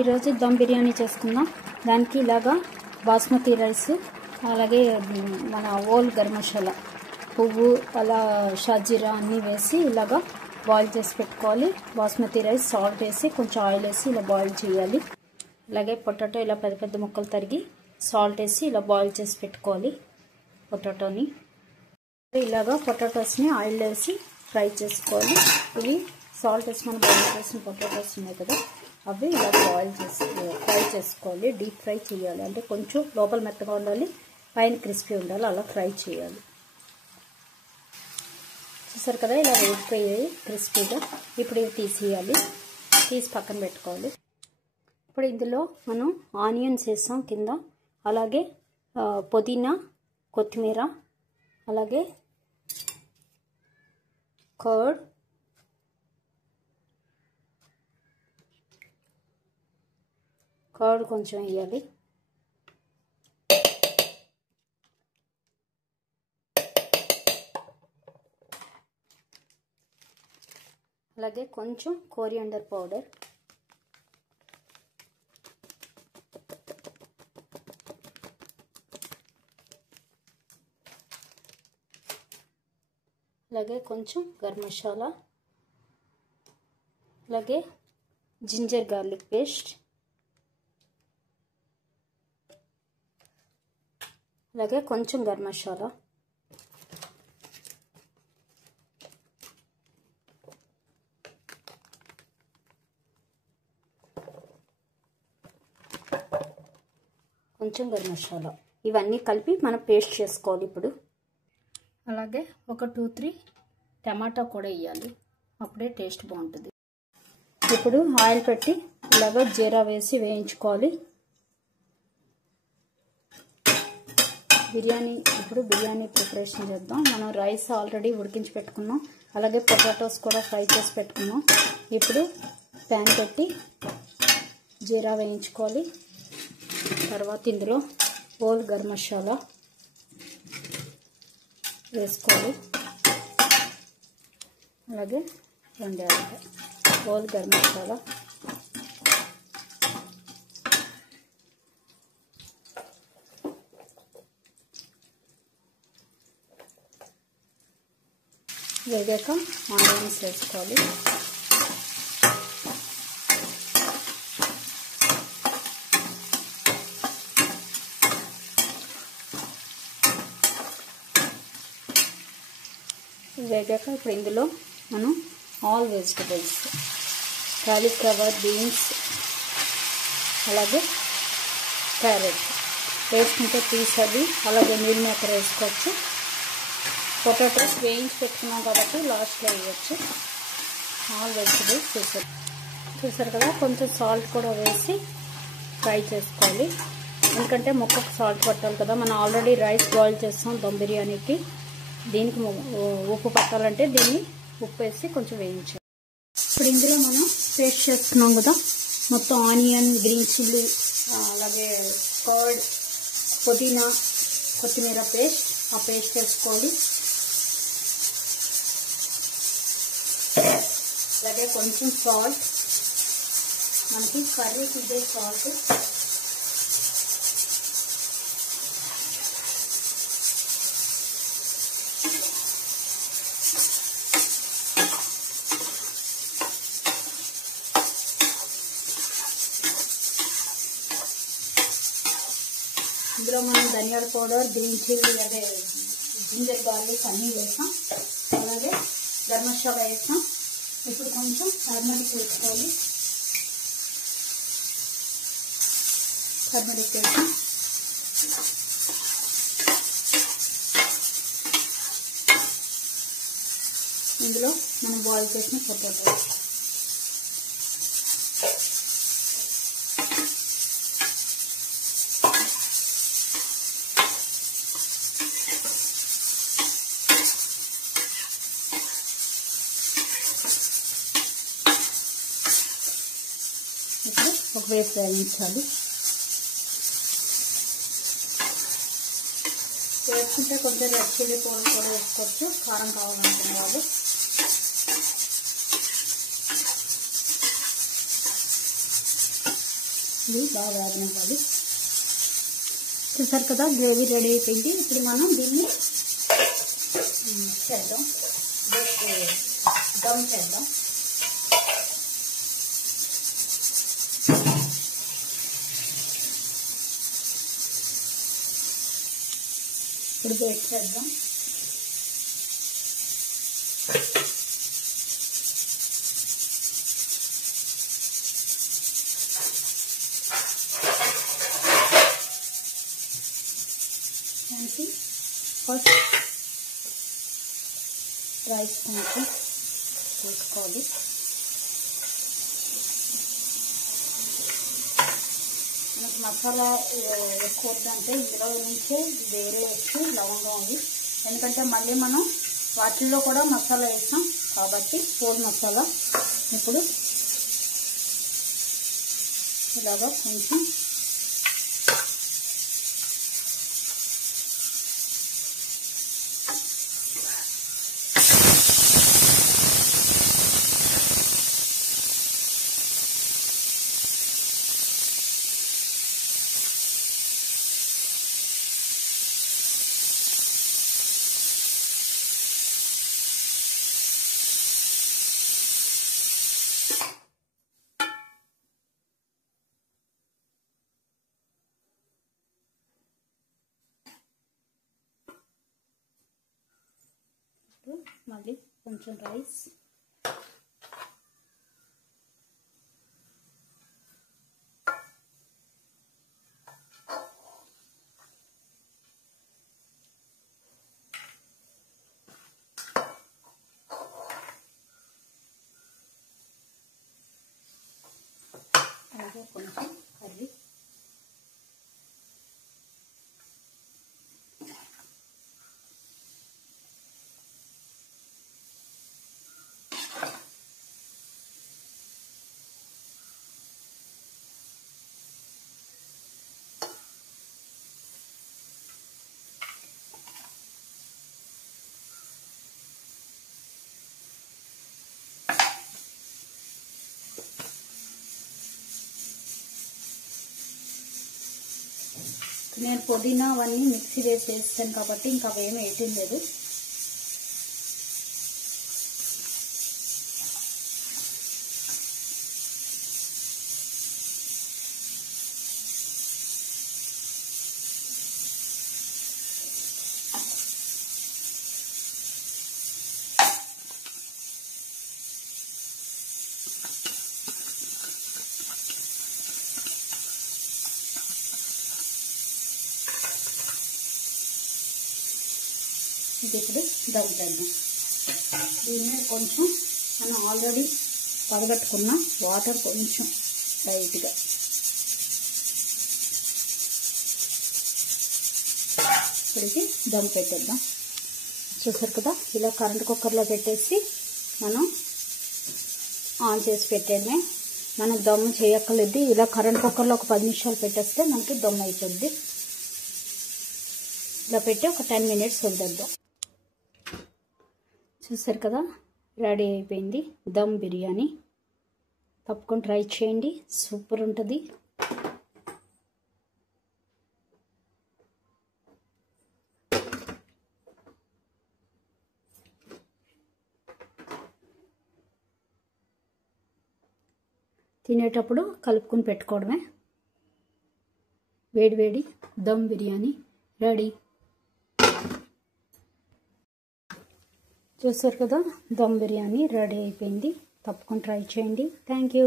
ఈరోజు దమ్ బిర్యానీ చేసుకుందాం. దానికి ఇలాగా బాస్మతి రైస్, అలాగే మన ఓల్ గరం మసాలా, పువ్వు, అలా షాజీరా అన్నీ వేసి ఇలాగా బాయిల్ చేసి పెట్టుకోవాలి. బాస్మతి రైస్ సాల్ట్ వేసి కొంచెం ఆయిల్ వేసి ఇలా బాయిల్ చేయాలి. అలాగే పొటాటో ఇలా పెద్ద పెద్ద ముక్కలు తరిగి సాల్ట్ వేసి ఇలా బాయిల్ చేసి పెట్టుకోవాలి. పొటాటోని ఇలాగా పొటాటోస్ని ఆయిల్ వేసి ఫ్రై చేసుకోవాలి. ఇవి సాల్ట్ వేసి మనం బాయిల్ చేసిన పొటాటోస్ ఉన్నాయి కదా, అవి ఇలా ఫ్రై చేసుకోవాలి. డీప్ ఫ్రై చేయాలి. అంటే కొంచెం లోపల మెత్తగా ఉండాలి, పైన క్రిస్పీ ఉండాలి, అలా ఫ్రై చేయాలి. చూసారు కదా, ఇలా వేగిపోయాయి క్రిస్పీగా. ఇప్పుడు ఇవి తీసేయాలి, తీసి పక్కన పెట్టుకోవాలి. ఇప్పుడు ఇందులో మనం ఆనియన్స్ వేసాం కింద, అలాగే పుదీనా, కొత్తిమీర, అలాగే కర్డ్, కొంచెం వేయాలి. అలాగే కొంచెం కోరియాండర్ పౌడర్, అలాగే కొంచెం గరం మసాలా, అలాగే జింజర్ గార్లిక్ పేస్ట్, అలాగే కొంచెం గరం మసాలా, కొంచెం గరం మసాలా, ఇవన్నీ కలిపి మనం పేస్ట్ చేసుకోవాలి ఇప్పుడు. అలాగే ఒక 2-3 టమాటా కూడా వేయాలి, అప్పుడే టేస్ట్ బాగుంటుంది. ఇప్పుడు ఆయిల్ పెట్టి ఇలాగ జీరా వేసి వేయించుకోవాలి. ఇప్పుడు బిర్యానీ ప్రిపరేషన్ చేద్దాం. మనం రైస్ ఆల్రెడీ ఉడికించి పెట్టుకున్నాం, అలాగే పొటాటోస్ కూడా ఫ్రై చేసి పెట్టుకున్నాం. ఇప్పుడు ప్యాన్ పెట్టి జీరా వేయించుకోవాలి. తర్వాత ఇందులో హోల్ గరం మసాలా వేసుకోవాలి. అలాగే 2 హోల్ గరం మసాలా, వేగాక ఆనియన్స్ వేసుకోవాలి. వేగాక ఇప్పుడు ఇందులో మనం ఆల్ వెజిటబుల్స్, కాలీఫ్లవర్, బీన్స్, అలాగే క్యారెట్ వేసుకుంటే పీస్ అవి, అలాగే మీల్ మేకర్ వేసుకోవచ్చు. పొటాటోస్ వేయించి పెట్టుకున్నాం కాబట్టి లాస్ట్లో వేయచ్చు. ఆల్ వెజిటబుల్స్ చూసారు కదా, కొంచెం సాల్ట్ కూడా వేసి ఫ్రై చేసుకోవాలి. ఎందుకంటే ముక్కకు సాల్ట్ పట్టాలి కదా. మనం ఆల్రెడీ రైస్ బాయిల్ చేస్తాం దమ్ బిర్యానీకి. దీనికి ఉప్పు పట్టాలంటే దీన్ని ఉప్పు వేసి కొంచెం వేయించాలి. ఇప్పుడు ఇందులో మనం పేస్ట్ చేస్తున్నాం కదా, మొత్తం ఆనియన్, గ్రీన్ చిల్లీ, అలాగే కర్డ్, పుదీనా, కొత్తిమీర పేస్ట్, ఆ పేస్ట్ వేసుకోవాలి. అలాగే కొంచెం సాల్ట్, మనకి కర్రీకి ఇదే సాల్ట్. ఇందులో మనం ధనియాల పౌడర్, గ్రీన్ చిల్లీ, అదే జింజర్ గార్లిక్ అన్నీ వేసాం. అలాగే గరం మసాలా వేసాం. ఇప్పుడు కొంచెం టర్మరిక్ వేసుకోవాలి. టర్మరిక్ వేసాం. ఇందులో మనం బాయిల్ చేసిన పొటాటో, ఒక వేపు వేయించాలి. వేసుకుంటే కొంచెం రెడ్ చిల్లీ పౌడర్ కూడా వేసుకోవచ్చు, కారం కావాలనుకునే వాళ్ళు. ఇది బాగా ఆగనివ్వాలి. చూసారు కదా, గ్రేవీ రెడీ అయిపోయింది. ఇప్పుడు మనం దీన్ని చేద్దాం, దమ్ చేద్దాం. ఇప్పుడు వెయిట్ చేద్దాం. దానికి ఫస్ట్ రైస్ కొంచెం వేసుకోవాలి. మనకు మసాలా ఎక్కువ వద్దంటే ఇందులో నుంచే వేరే వేసి లవంగం అవి, ఎందుకంటే మళ్ళీ మనం వాటిల్లో కూడా మసాలా వేస్తాం కాబట్టి హోల్ మసాలా. ఇప్పుడు ఇలాగా కొంచెం మళ్ళీ కొంచెం రైస్, అలాగే కొంచెం కర్రీ. నేను పుదీనా అవన్నీ మిక్సీ వేసి వేస్తాను కాబట్టి ఇంకా అవేమీ వేయటం లేదు. ఇది ఇప్పుడు దమ్ చేద్దాం. దీన్ని కొంచెం మనం ఆల్రెడీ పగబెట్టుకున్న వాటర్ కొంచెం లైట్గా ఇప్పటికి దమ్ పెట్టేద్దాం. చూసారు కదా, ఇలా కరెంట్ కుక్కర్లో పెట్టేసి మనం ఆన్ చేసి పెట్టేమే. మనకు దమ్ చేయక్కర్లేదు. ఇలా కరెంట్ కుక్కర్లో ఒక 10 నిమిషాలు పెట్టేస్తే మనకి దమ్ అయిపోద్ది. ఇలా పెట్టి ఒక 10 మినిట్స్ వదిలేద్దాం. చూసారు కదా, రెడీ అయిపోయింది దమ్ బిర్యానీ. తప్పకుండా ట్రై చేయండి, సూపర్ ఉంటుంది. తినేటప్పుడు కలుపుకొని పెట్టుకోవడమే. వేడి వేడి దమ్ బిర్యానీ రెడీ. చూసారు కదా, దమ్ బిర్యానీ రెడీ అయిపోయింది. తప్పకుండా ట్రై చేయండి. Thank you.